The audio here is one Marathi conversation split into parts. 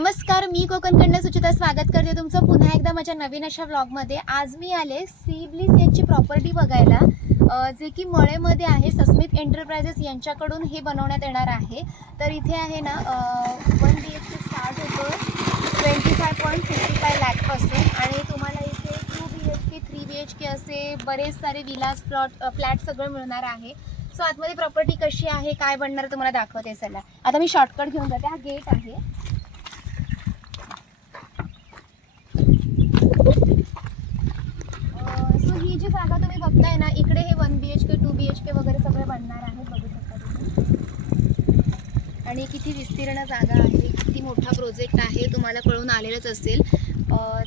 नमस्कार, मी कोकणकडनं सुचिता स्वागत करते तुमचं पुन्हा एकदा माझ्या नवीन अशा व्लॉगमध्ये। आज मी आले सी ब्लिस यांची प्रॉपर्टी बघायला, जे की मळेमध्ये आहे। सस्मित एंटरप्राइजेस यांच्याकडून हे बनवण्यात येणार आहे। तर इथे आहे ना 1 BHK स्टार्ट होतो 25.55 लाख पासून आणि तुम्हाला इथे 2 BHK 3 BHK असे बरेच सारे विलास फ्लॅट सगळं मिळणार आहे। सो आतमध्ये प्रॉपर्टी कशी आहे, काय बनणार तुम्हाला दाखवते। चला आता मी शॉर्टकट घेऊन जाते। हा गेट आहे। सो ही जी जागा तुम्ही बघताय ना, इकडे हे 1 BHK 2 BHK वगैरे सगळे बनणार आहेत, बघू शकता तुम्ही। आणि किती विस्तीर्ण जागा आहे, किती मोठा प्रोजेक्ट आहे, तुम्हाला कळून आलेलंच असेल।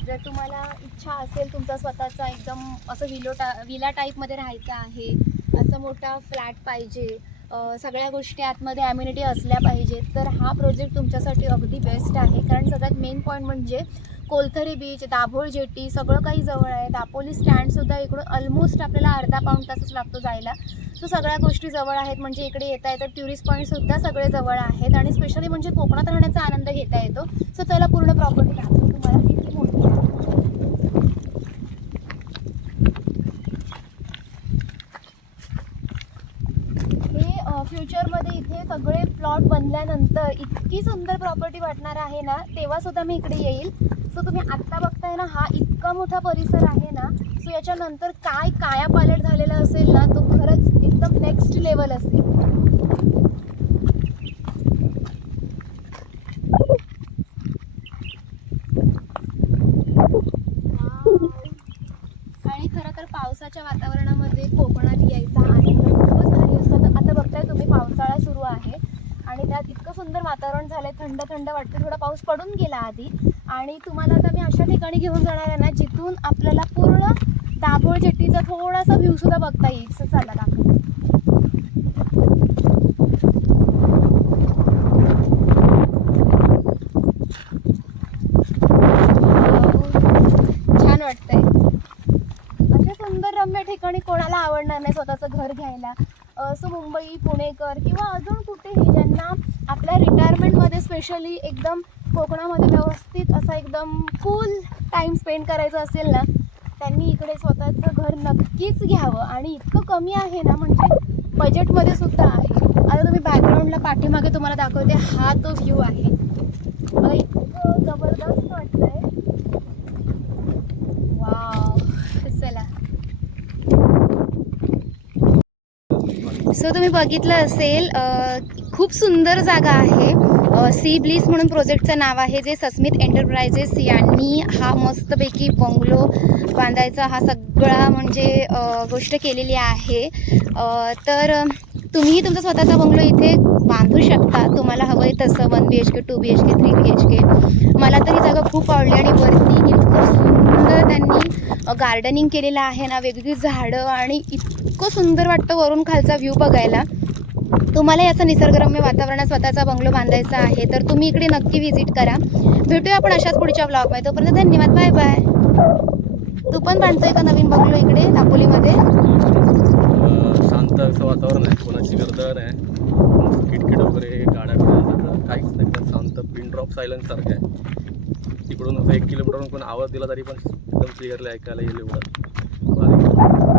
जर तुम्हाला इच्छा असेल तुमचा स्वतःचा एकदम असं विला टाईपमध्ये राहायचं आहे, असं मोठा फ्लॅट पाहिजे, सगळ्या गोष्टी आतमध्ये ॲम्युनिटी असल्या पाहिजेत, तर हा प्रोजेक्ट तुमच्यासाठी अगदी बेस्ट आहे। कारण सगळ्यात मेन पॉईंट म्हणजे कोलथरी बीच, दाभोळ जेटी सगळं काही जवळ आहे। दापोली स्टँडसुद्धा इकडून ऑलमोस्ट आपल्याला अर्धा पाऊण तासच लागतो जायला। सो सगळ्या गोष्टी जवळ आहेत, म्हणजे इकडे येता येतं। टुरिस्ट पॉईंटसुद्धा सगळे जवळ आहेत आणि स्पेशली म्हणजे कोकणात राहण्याचा आनंद घेता येतो। सो चला पूर्ण प्रॉपर्टी दाखवते तुम्हाला किती मोठी आहे। फ्युचरमध्ये इथे सगळे प्लॉट बनल्यानंतर इतकी सुंदर प्रॉपर्टी वाटणार आहे ना, तेव्हा सुद्धा मी इकडे येईल। सो तुम्ही आत्ता बघताय ना, हा इतका मोठा परिसर आहे ना, सो याच्यानंतर काय कायापालट झालेला असेल ना, तो खरंच एकदम नेक्स्ट लेवल असेल। आणि खरं तर पावसाच्या वातावरणामध्ये कोकणात यायचा आनंद खूपच भारी असतो। आता बघताय तुम्ही, पावसाळा सुरू आहे आणि त्यात इतकं सुंदर वातावरण झालंय, थंड थंड वाटतं। थोडा पाऊस पडून गेला आधी आणि तुम्हाला आता मी अशा ठिकाणी घेऊन जाणार आहे ना, जिथून आपल्याला पूर्ण दाभोळ जेटीचा थोडासा व्ह्यू सुद्धा बघता येईल। सो चला दाखवते। छान वाटतंय। सुंदर रम्य ठिकाणी कोणाला आवडणार नाही स्वतःचं घर घ्यायला। सो मुंबई, पुणेकर किंवा अजून कुठेही ज्यांना आपल्या रिटायरमेंटमध्ये स्पेशली एकदम कोकणामध्ये व्यवस्थित असा एकदम कूल टाईम स्पेंड करायचा असेल ना, त्यांनी इकडे स्वतःचं घर नक्कीच घ्यावं। आणि इतकं कमी आहे ना, म्हणजे बजेटमध्ये सुद्धा आहे। आता तुम्ही बॅकग्राऊंडला पाठीमागे तुम्हाला दाखवते, हा तो व्ह्यू आहे। मला इतकं जबरदस्त वाटतंय। वाव, चला। सो तुम्ही बघितलं असेल, खूप सुंदर जागा आहे। सी ब्लिस म्हणून प्रोजेक्टचं नाव आहे, जे सस्मित एंटरप्राइजेस यांनी हा मस्तपैकी बंगलो बांधायचा हा सगळा म्हणजे गोष्ट केलेली आहे। तर तुम्हीही तुमचा स्वतःचा बंगलो इथे बांधू शकता, तुम्हाला हवं आहे तसं। 1 BHK 2 BHK 3 BHK। मला तर ही जागा खूप आवडली आणि वरती इतकं सुंदर त्यांनी गार्डनिंग केलेलं आहे ना, वेगवेगळी झाडं, आणि इतकं सुंदर वाटतं वरून खालचा व्ह्यू बघायला। तुम्हाला याचं निसर्गरम्य वातावरणात स्वतःचा बंगलो बांधायचा आहे तर तुम्ही इकडे नक्की व्हिजिट करा। भेटूया आपण अशाच पुढच्या व्लॉगमध्ये। तोपर्यंत धन्यवाद, बाय बाय। तू पण बांधतोय का नवीन बंगलो इकडे दापोलीमध्ये? शांत असं वातावरण आहे, कोणाची गर्दन आहे, किटकिट वगैरे गाड्या बिड्या काहीच नाही, एकदम शांत, पिन ड्रॉप सायलेन्स सारखं आहे। तिकडून 1 किलोमीटरवरून कोण आवाज दिला तरी पण एकदम क्लिअरली ऐकायला येईल एवढं।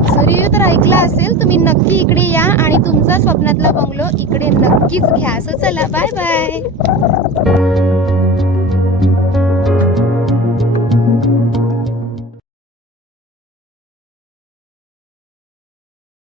सर तर ऐकला असेल, तुम्ही नक्की इकडे या आणि तुमचा स्वप्नातला बंगलो इकडे नक्कीच घ्या। सो चला, बाय बाय।